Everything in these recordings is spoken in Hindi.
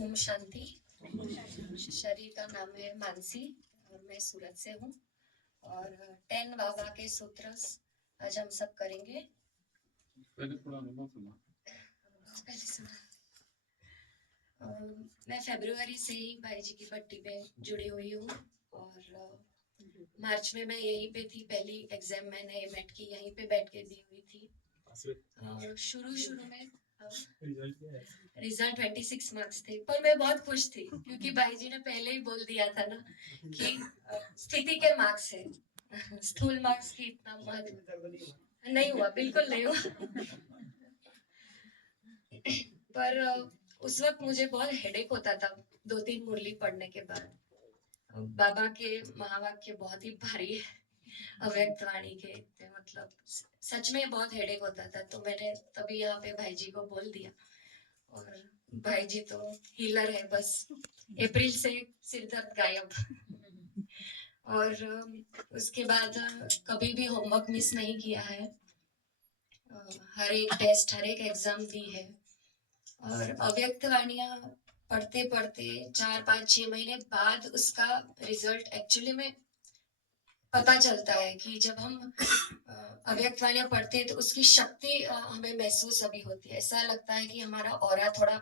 ओम शांति। शरीर का नाम है मानसी और मैं सूरत से हूँ। और 10 बाबा के सूत्र आज हम सब करेंगे। पहले सुना। मैं फरवरी से ही भाई जी की पट्टी पे जुड़ी हुई हूँ और मार्च में मैं यहीं पे थी। पहली एग्जाम मैंने मेट की यहीं पे बैठ के दी हुई थी। शुरू में रिजल्ट 26 मार्क्स थे, पर मैं बहुत खुश थी क्योंकि भाई जी ने पहले ही बोल दिया था ना कि स्थिति के मार्क्स है, स्थूल मार्क्स की इतना महत्व नहीं हुआ, बिल्कुल नहीं हुआ। पर उस वक्त मुझे बहुत हेडेक होता था 2-3 मुरली पढ़ने के बाद। बाबा के महावाक्य बहुत ही भारी है, अव्यक्त वाणी के, मतलब सच में बहुत हेडेक होता था। तो मैंने तभी यहाँ पे भाई जी को बोल दिया और भाई जी तो हीलर है, बस अप्रैल से सिर दर्द गायब। और उसके बाद कभी भी होमवर्क मिस नहीं किया है। हर एक टेस्ट, हर एक एग्जाम दी है। और अव्यक्त वाणियां पढ़ते पढ़ते 4-5-6 महीने बाद उसका रिजल्ट एक्चुअली में पता चलता है कि जब हम अव्यक्त वाणियां पढ़ते हैं तो उसकी शक्ति हमें महसूस अभी होती है। ऐसा लगता है कि हमारा ऑरा थोड़ा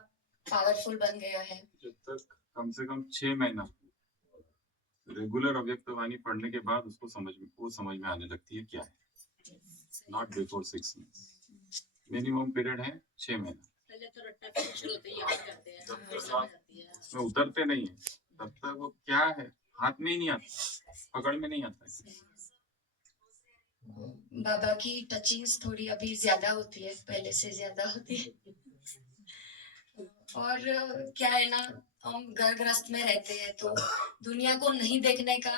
पावरफुल बन गया है। जब तक कम से कम 6 महीना रेगुलर अव्यक्त वाणी पढ़ने के बाद उसको समझ में आने लगती है क्या है। Not before 6 months. Minimum period है 6 महीना। पहले तो रट्टा शुरू होते ही याद करते हैं, उसमें उतरते नहीं है तब तक वो क्या है हाथ में ही नहीं आता, पकड़ में नहीं आता है। बाबा की टचिंग्स थोड़ी अभी ज्यादा होती है, पहले से ज्यादा होती है। और क्या है ना, हम घर गृहस्थ में रहते हैं तो दुनिया को नहीं देखने का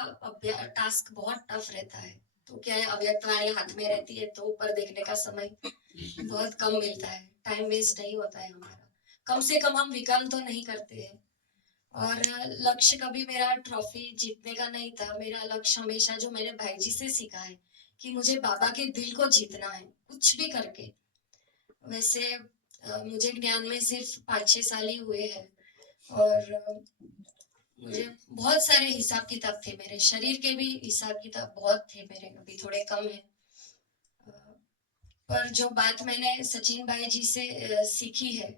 टास्क बहुत टफ रहता है। तो क्या है, अव्यक्त वाणी हाथ में रहती है तो ऊपर देखने का समय बहुत कम मिलता है, टाइम वेस्ट नहीं होता है हमारा। कम से कम हम विकर्म तो नहीं करते हैं। और लक्ष्य कभी मेरा ट्रॉफी जीतने का नहीं था। मेरा लक्ष्य हमेशा, जो मैंने भाई जी से सीखा है, कि मुझे बाबा के दिल को जीतना है कुछ भी करके। वैसे मुझे ज्ञान में सिर्फ 5-6 साल ही हुए हैं और मुझे बहुत सारे हिसाब किताब थे, मेरे शरीर के भी हिसाब किताब बहुत थे मेरे, अभी थोड़े कम है। पर जो बात मैंने सचिन भाई जी से सीखी है,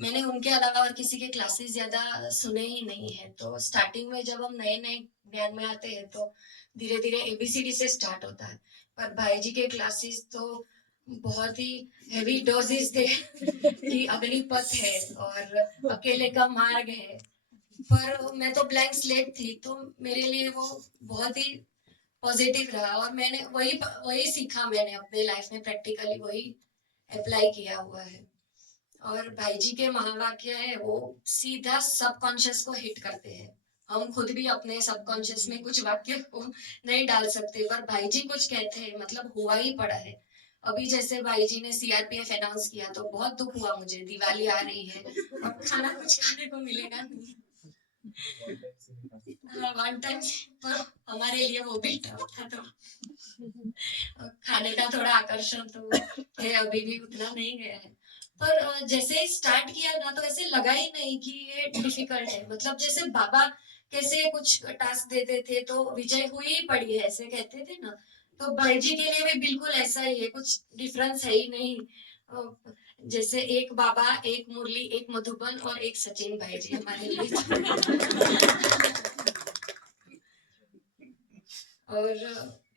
मैंने उनके अलावा और किसी के क्लासेस ज्यादा सुने ही नहीं है। तो स्टार्टिंग में जब हम नए नए ज्ञान में आते हैं तो धीरे धीरे एबीसीडी से स्टार्ट होता है। पर भाई जी के क्लासेस तो बहुत ही हेवी डोजेस थे कि अग्निपथ है और अकेले का मार्ग है। पर मैं तो ब्लैंक स्लेट थी, तो मेरे लिए वो बहुत ही पॉजिटिव रहा और मैंने वही सीखा, मैंने अपने लाइफ में प्रैक्टिकली वही अप्लाई किया हुआ है। और भाई जी के महावाक्य है वो सीधा सबकॉन्शियस को हिट करते हैं। हम खुद भी अपने सबकॉन्शियस में कुछ वाक्य को नहीं डाल सकते, पर भाई जी कुछ कहते हैं मतलब हुआ ही पड़ा है। अभी जैसे भाई जी ने सीआरपीएफ अनाउंस किया तो बहुत दुख हुआ मुझे, दिवाली आ रही है और खाना कुछ खाने को मिलेगा नहीं। हाँ, वन टाइम, पर हमारे लिए वो भी टफ था। तो खाने का थोड़ा आकर्षण तो है, अभी भी उतना नहीं गया है। पर जैसे ही स्टार्ट किया ना तो ऐसे लगा ही नहीं कि ये डिफिकल्ट है। मतलब जैसे बाबा कैसे कुछ टास्क देते थे तो विजय हुई ही पड़ी है ऐसे कहते थे ना, तो भाई जी के लिए भी बिल्कुल ऐसा ही है, कुछ डिफरेंस है ही नहीं। जैसे एक बाबा, एक मुरली, एक मधुबन और एक सचिन भाई जी हमारे लिए। और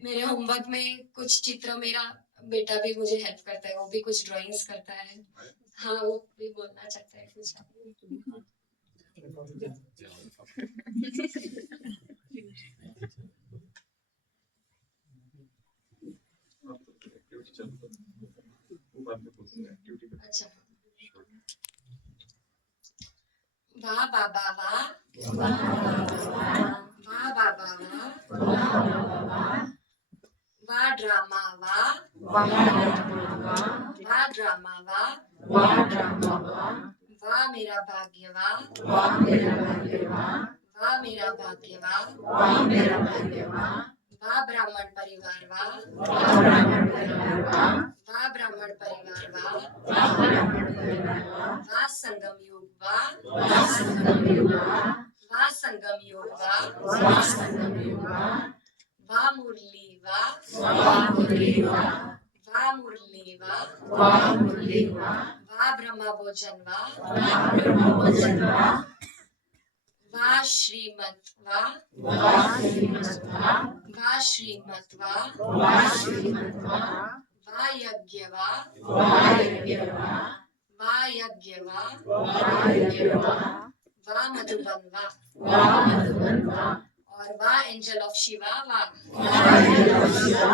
मेरे होमवर्क में कुछ चित्र, मेरा बेटा भी मुझे हेल्प करता है, वो भी कुछ ड्राइंग्स करता है। हाँ, वो भी बोलना चाहता है कुछ। अच्छा, वाह बाबा वाह, वाह बाबा वाह, वाह ड्रामा वाह, वाह ड्रामा वाह, वाह मेरा भाग्य वाह, वाह मेरा भाग्य वाह, वाह ब्राह्मण परिवार वाह, वाह ब्राह्मण परिवार वाह, वाह संगम युग वाह वाह संगम योग वाह संगम योग वाह संगम योग वाह मुरली वाह मुरली वाह मुरली वाह मुरली वाह ब्रह्मा भोजन वाह ब्रह्मा भोजन वाह श्रीमत वाह श्रीमत वाह श्रीमत वाह श्रीमत वाह यज्ञ वाह यज्ञ वाह यज्ञ वाह मधुबन वाह मधुबन और वाह एंजल ऑफ शिवा वाह एंजल ऑफ शिवा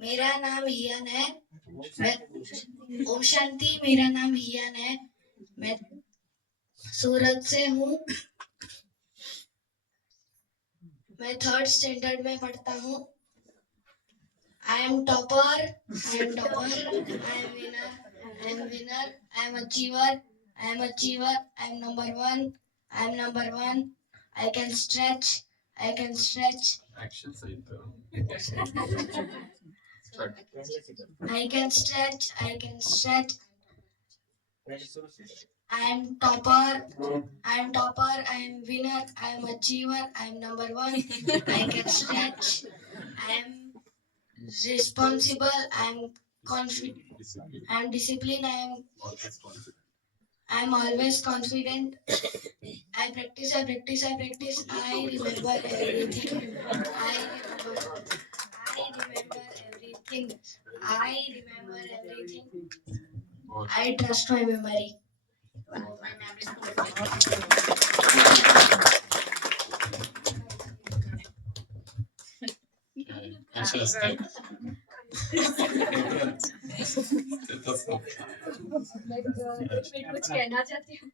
मेरा नाम हियन है मैं ओम शांति मेरा नाम हियन है मैं सूरत से हूँ मैं 3rd स्टैंडर्ड में पढ़ता हूँ I am topper I am topper I am winner I am winner I am achiever I am achiever I am number one I am number one I can stretch I can stretch Action सही करो. I can stretch I can stretch I am topper I am topper I am winner I am achiever I am number one I can stretch I am responsible I am confident I am disciplined I am always confident I practice I practice I practice I remember everything I remember everything I remember everything I trust my memory अच्छा स्टेप. मैं कुछ कहना चाहती हूँ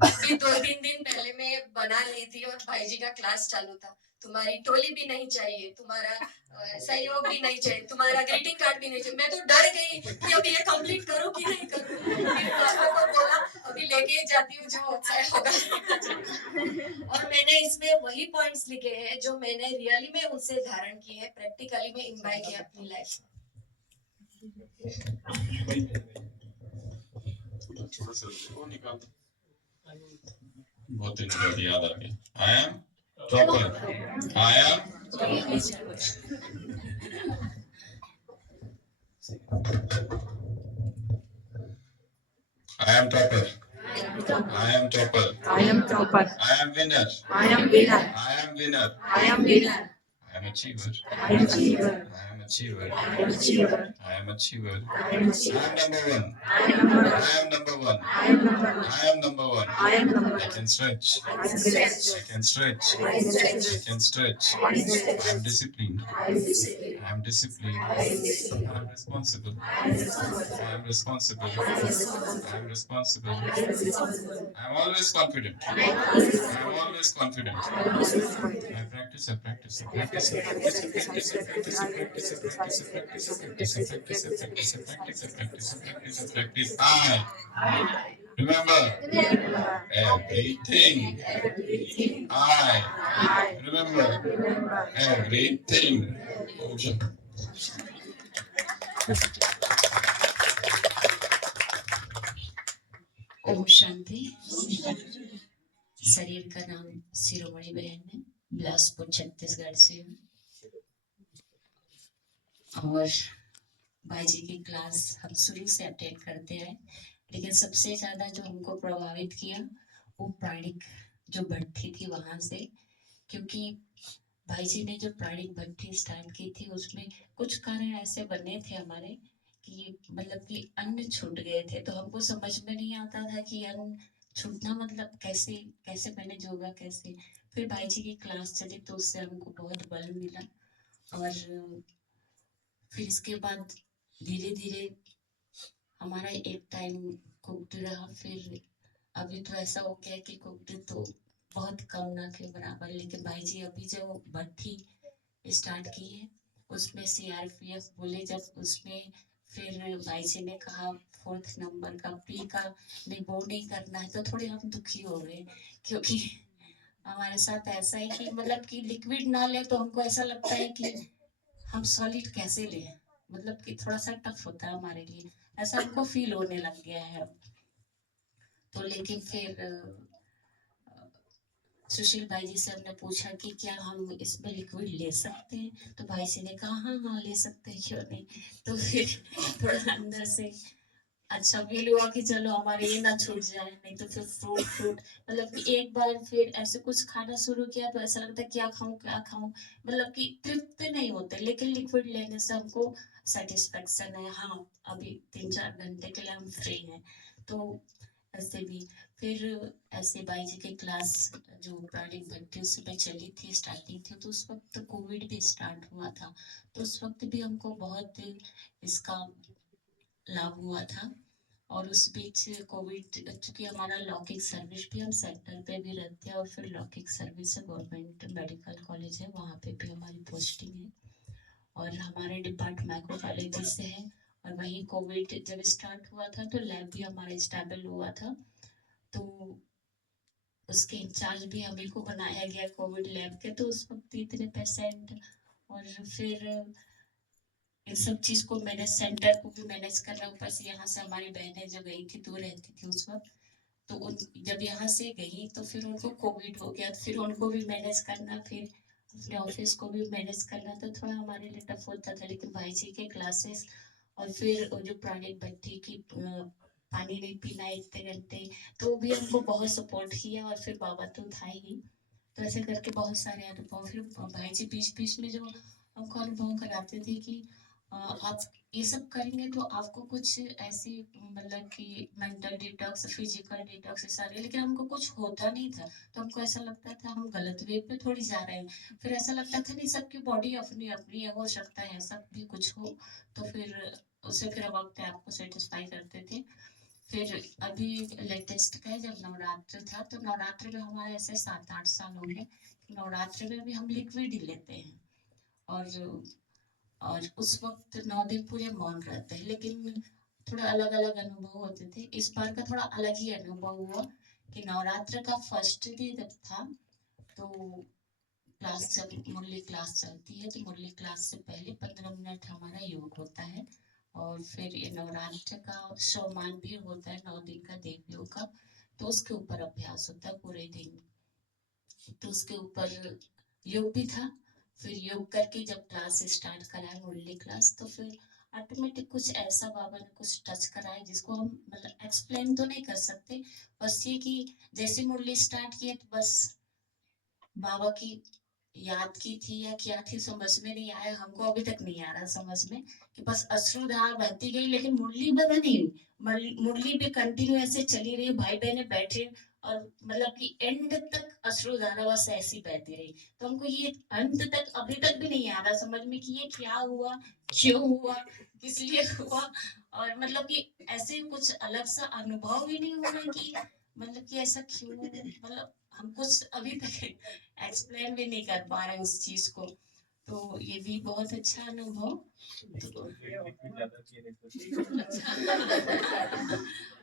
अभी 2-3 दिन पहले मैं बना ली थी और भाई जी का क्लास चालू था तुम्हारी टोली भी नहीं चाहिए तुम्हारा सहयोग भी नहीं चाहिए तुम्हारा ग्रीटिंग कार्ड भी नहीं चाहिए मैं तो डर गई कि अभी ये कंप्लीट करूँ कि नहीं करूँ फिर पापा को बोला अभी लेके जाती हूँ जो अच्छा होगा और मैंने इसमें वही पॉइंट्स लिखे हैं जो मैंने रियली में उनसे धारण किए हैं प्रैक्टिकली में इम्बाइब किया अपनी लाइफ में बहुत दिन बाद याद आ गया. I am topper. I am. I am topper. I am topper. I am topper. I am winner. I am winner. I am winner. I am winner. I am achiever. I am achiever. I am achiever. I am achiever. I am achiever. I am achiever. I am number one. I am number one. I am number one. I am number one. I am number one. I am number I one. can stretch. I can stretch. I can stretch. I can stretch. I can stretch. I can stretch. I am disciplined. I am disciplined. I am disciplined. I am disciplined. I am responsible. I am responsible. I am responsible. I am responsible. I am responsible. I am responsible. I am always confident. I am always I am always confident. I am always confident. I practice, I practice, I practice, I practice, I practice, I practice, I practice, I practice, I practice, I practice, I practice, I practice, I practice, I practice, I practice, I practice. I remember everything. I remember everything. Om Shanti शरीर का नाम शिरोमणि बहन है बिलासपुर छत्तीसगढ़ से और भाई जी की क्लास हम शुरू से अटेंड करते हैं लेकिन सबसे ज्यादा जो हमको प्रभावित किया वो प्राणिक जो भट्टी थी वहां से क्योंकि भाई जी ने जो प्राणिक भट्टी स्टार्ट की थी उसमें कुछ कारण ऐसे बने थे हमारे कि मतलब कि अन्न छूट गए थे तो हमको समझ में नहीं आता था कि अन्न छूटना मतलब कैसे कैसे मैनेज होगा कैसे फिर भाई जी की क्लास चली तो उससे हमको बहुत बल मिला और फिर इसके बाद धीरे धीरे हमारा एक टाइम कुक्ड रहा फिर अभी तो ऐसा हो गया कि कुक्ड तो बहुत कम ना के बराबर लेकिन भाई जी अभी जो भट्टी स्टार्ट की है उसमें CRPF बोले जब उसमें फिर भाई जी ने कहा 4th नंबर का पी का नहीं वो नहीं करना है, तो थोड़े हम दुखी हो गए, क्योंकि हमारे साथ ऐसा है कि मतलब कि लिक्विड ना ले तो हमको ऐसा लगता है कि हम सॉलिड कैसे लें, मतलब कि थोड़ा सा टफ होता है हमारे लिए, ऐसा हमको फील होने लग गया है। तो लेकिन फिर सुशील भाई जी से हमने पूछा कि क्या हम इसमें लिक्विड ले सकते हैं, तो भाई जी ने कहा हाँ हाँ ले सकते हैं, क्यों नहीं। तो फिर थोड़ा अंदर से अच्छा फील हुआ कि चलो हमारे ये ना छूट जाए, नहीं तो फिर फ्रूट फ्रूट मतलब कि एक बार फिर ऐसे कुछ खाना शुरू किया तो ऐसा लगता है क्या खाऊं क्या खाऊं, मतलब कि तृप्त नहीं होते, लेकिन लिक्विड लेने से हमको सेटिस्फेक्शन है, हाँ अभी 3-4 घंटे के लिए हम फ्री हैं। तो ऐसे भी फिर ऐसे बाई जी की क्लास जो प्राणिक भट्टी उसमें चली थी, स्टार्टिंग थी, तो उस वक्त कोविड भी स्टार्ट हुआ था, तो उस वक्त भी हमको बहुत इसका लाभ हुआ था। और उस बीच कोविड, चूंकि हमारा लौकिक सर्विस भी, हम सेक्टर पे भी रहते हैं और फिर लौकिक सर्विस है, गवर्नमेंट मेडिकल कॉलेज है, वहाँ पे भी हमारी पोस्टिंग है, और हमारे डिपार्टमेंट माइक्रोबायोलॉजी से है। और वहीं कोविड जब स्टार्ट हुआ था तो लैब भी हमारा स्टेबल हुआ था, तो उसके इंचार्ज भी हम ही को बनाया गया कोविड लैब के, तो उस वक्त इतने पेशेंट, और फिर इन सब चीज को मैनेज, सेंटर को भी मैनेज करना, ऊपर से यहाँ से हमारी बहनें जो गई थी दूर रहती थी उस वक्त, तो उन जब यहाँ से गई तो फिर उनको कोविड हो गया, फिर उनको भी मैनेज करना, फिर अपने ऑफिस को भी मैनेज करना, तो थोड़ा हमारे लिए टफ होता था। लेकिन भाई जी के क्लासेस, और फिर जो प्राणिक बत्ती की पानी नहीं पीना इतने घंटे, तो भी हमको बहुत सपोर्ट किया, और फिर बाबा तो था ही, तो ऐसे करके बहुत सारे अनुभव, फिर भाई जी बीच बीच में जो हमको अनुभव कराते थे कि आप ये सब करेंगे तो आपको कुछ ऐसी, मतलब कि मेंटल डिटॉक्स, फिजिकल डिटॉक्स सारे, लेकिन हमको कुछ होता नहीं था, तो हमको ऐसा लगता था हम गलत वे पे थोड़ी जा रहे हैं, फिर ऐसा लगता था नहीं सबकी बॉडी अपनी अपनी है, हो सकता है ऐसा भी कुछ हो, तो फिर उससे फिर हम अपने आप को सेटिस्फाई करते थे। फिर अभी लेटेस्ट का है, जब नवरात्र था तो नवरात्र में हमारे ऐसे 7-8 साल हो गए, नवरात्र में भी हम लिक्विड ही लेते हैं, और उस वक्त 9 दिन पूरे मौन रहते हैं, लेकिन थोड़ा अलग अलग अनुभव होते थे। इस बार का थोड़ा अलग ही अनुभव हुआ कि नवरात्र का फर्स्ट डे जब था, तो क्लास, जब मुरली क्लास चलती है तो मुरली क्लास से पहले 15 मिनट हमारा योग होता है, और फिर ये नवरात्र का शवमान भी होता है, 9 दिन का देव योग का, तो उसके ऊपर अभ्यास होता है पूरे दिन, तो उसके ऊपर योग भी था। फिर योग करके जब क्लास स्टार्ट कराए मुरली क्लास, तो फिर ऑटोमेटिक कुछ ऐसा बाबा ने कुछ टच कराया जिसको हम मतलब एक्सप्लेन तो नहीं कर सकते, बस ये कि जैसे मुरली स्टार्ट किए तो बस बाबा की याद की थी या क्या थी समझ में नहीं आया, हमको अभी तक नहीं आ रहा समझ में, कि बस अश्रुधारा बहती गई, लेकिन मुरली बंद नहीं हुई, मुरली भी कंटिन्यू ऐसे चली रही, भाई बहने बैठे, और मतलब कि एंड तक अश्रुधारा बस ऐसी बहती रही, तो हमको ये अंत तक अभी तक भी नहीं आ रहा समझ में कि ये क्या हुआ, क्यों हुआ, किस लिए हुआ, और मतलब कि ऐसे कुछ अलग सा अनुभव भी नहीं हो रहा कि मतलब कि ऐसा क्यों, मतलब हम कुछ अभी तक एक्सप्लेन भी नहीं कर पा रहे उस चीज को, तो ये भी बहुत अच्छा अनुभव। तो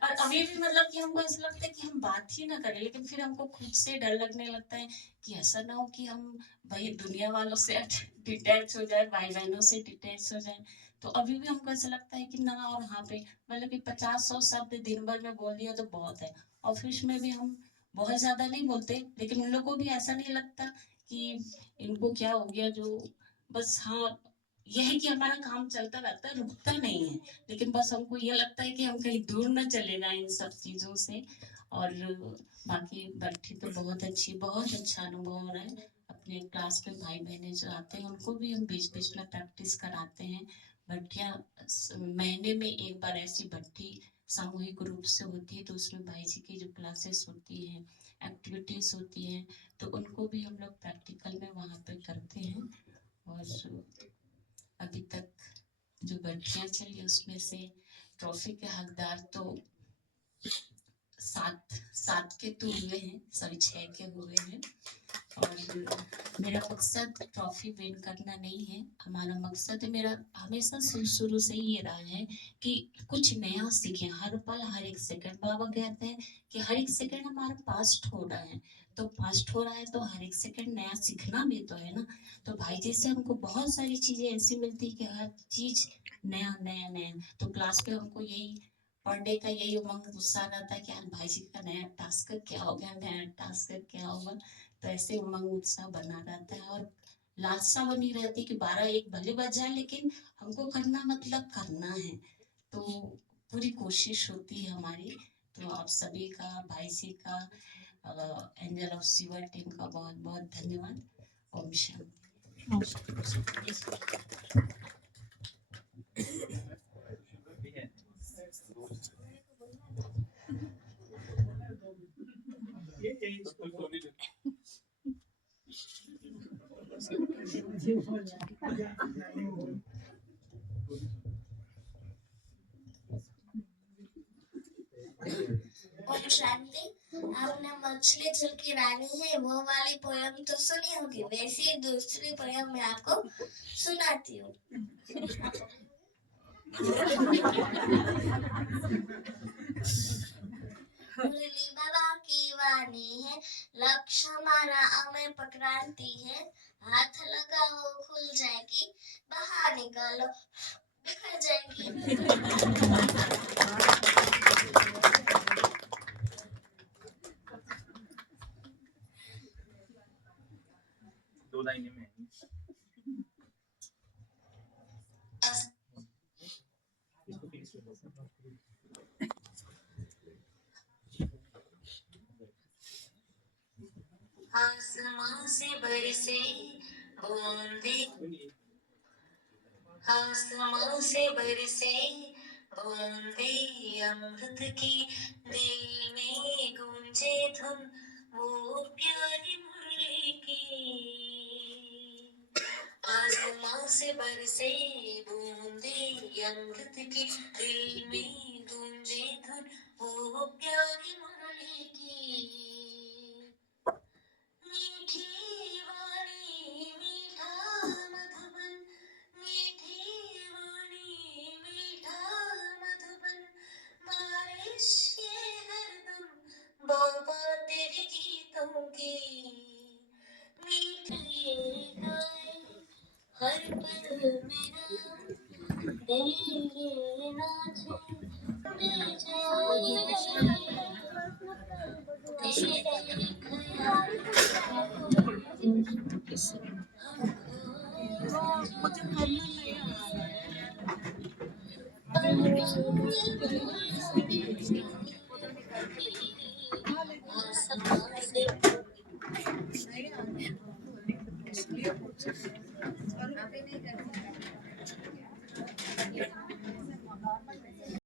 और अभी भी मतलब कि हमको ऐसा लगता है कि हम बात ही ना करें, लेकिन फिर हमको खुद से डर लगने लगता है कि ऐसा ना हो कि हम भाई दुनिया वालों से डिटैच हो जाए, भाई बहनों से डिटैच हो जाए, तो अभी भी हमको ऐसा लगता है कि ना, और हाँ पे मतलब कि 50-100 शब्द दिन भर में बोल दिया तो बहुत है, ऑफिस में भी हम बहुत ज्यादा नहीं बोलते, लेकिन उन लोगों को भी ऐसा नहीं लगता कि इनको क्या हो गया, जो बस हाँ यह है कि हमारा काम चलता रहता है, रुकता नहीं है, लेकिन बस हमको ये लगता है कि हम कहीं दूर ना चले जाएं इन सब चीजों से। और बाकी बैठी तो बहुत अच्छी, बहुत अच्छा अनुभव हो रहा है, अपने क्लास में भाई बहने जो आते हैं उनको भी हम बीच बीच में प्रैक्टिस कराते हैं भट्टियां, महीने में एक बार ऐसी भट्टी सामूहिक रूप से होती है, तो उसमें भाई जी की जो क्लासेस होती हैं, एक्टिविटीज होती हैं, तो उनको भी हम लोग प्रैक्टिकल में वहाँ पे करते हैं। और अभी तक जो भर्तियां चली उसमें से ट्रॉफी के हकदार तो 7 7 के तो हुए हैं, सॉरी 6 के हुए हैं, और मेरा मकसद ट्रॉफी विन करना नहीं है। हमारा मकसद मेरा हमेशा शुरू से ही ये रहा है कि कुछ नया सीखें हर पल हर एक सेकंड। बाबा कहते हैं कि हर एक सेकंड हमारा पास्ट हो रहा है, तो पास्ट हो रहा है तो हर एक सेकंड नया सीखना भी तो है ना। तो भाई जी से हमको बहुत सारी चीजें ऐसी मिलती है कि हर चीज नया नया नया। तो क्लास पे हमको यही पर डे का यही उमंग उत्साह रहता है कि आज भाई जी का नया टास्क क्या हो गया, नया टास्क क्या होगा। तो ऐसे उमंग उत्साह बना रहता है और लालसा बनी रहती है कि 12-1 भले बज जाए लेकिन हमको करना मतलब करना है। तो पूरी कोशिश होती है हमारी। तो आप सभी का, भाई जी का, एंजल ऑफ सिवर टीम का बहुत बहुत धन्यवाद। ओम शांति। ओम शांति। आपने मछली जल की रानी है वो वाली पोयम तो सुनी होगी, वैसी ही दूसरी पोयम मैं आपको सुनाती हूँ। मुरली बाबा की वाणी है, लक्ष्य हमारा हमें पकड़ाती है। हाथ लगाओ खुल जाएगी, बाहर निकालो बिखर जाएगी। दो लाइनें में आसमां से बरसे बूंदे, आसमां से बरसे बूंदे अमृत की, दिल में गूंजे धुन वो प्यारी मुरली की। आसमां से बरसे बूंदे अमृत की, दिल में गूंजे धुन वो प्यारी मुरली की। मीठी वाणी मीठा मधुबन, मीठी वाणी मीठा मधुबन, बारिश ये हरदम बाबा तेरे गीतों की। मीठी गाए हर पल मेरा दिल ये नाचे, में जाए तेरे ख्याल